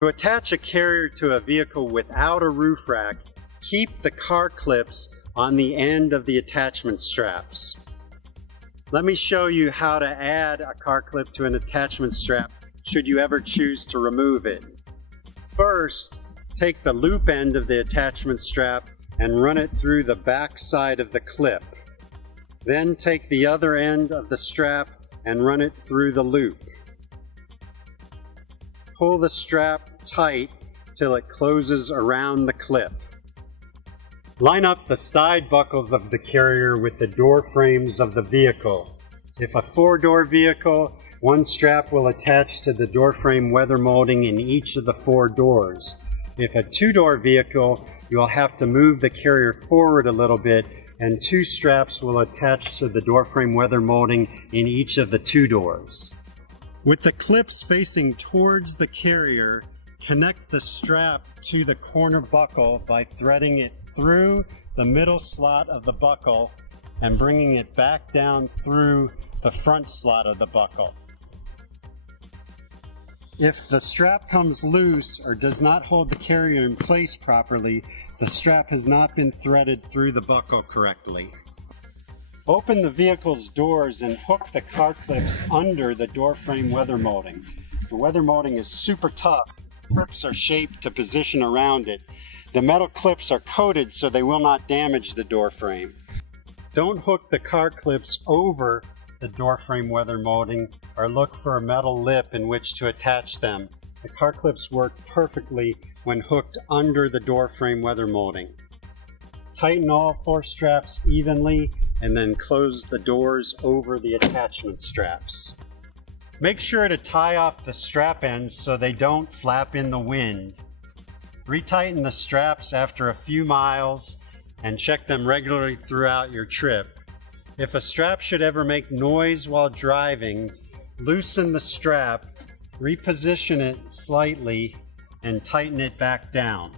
To attach a carrier to a vehicle without a roof rack, keep the car clips on the end of the attachment straps. Let me show you how to add a car clip to an attachment strap should you ever choose to remove it. First, take the loop end of the attachment strap and run it through the back side of the clip. Then take the other end of the strap and run it through the loop. Pull the strap tight till it closes around the clip. Line up the side buckles of the carrier with the door frames of the vehicle. If a 4-door vehicle, one strap will attach to the door frame weather molding in each of the 4 doors. If a 2-door vehicle, you'll have to move the carrier forward a little bit and 2 straps will attach to the door frame weather molding in each of the 2 doors. With the clips facing towards the carrier, connect the strap to the corner buckle by threading it through the middle slot of the buckle and bringing it back down through the front slot of the buckle. If the strap comes loose or does not hold the carrier in place properly, the strap has not been threaded through the buckle correctly. Open the vehicle's doors and hook the car clips under the door frame weather molding. The weather molding is super tough. Clips are shaped to position around it. The metal clips are coated so they will not damage the door frame. Don't hook the car clips over the door frame weather molding or look for a metal lip in which to attach them. The car clips work perfectly when hooked under the door frame weather molding. Tighten all 4 straps evenly and then close the doors over the attachment straps. Make sure to tie off the strap ends so they don't flap in the wind. Retighten the straps after a few miles and check them regularly throughout your trip. If a strap should ever make noise while driving, loosen the strap, reposition it slightly, and tighten it back down.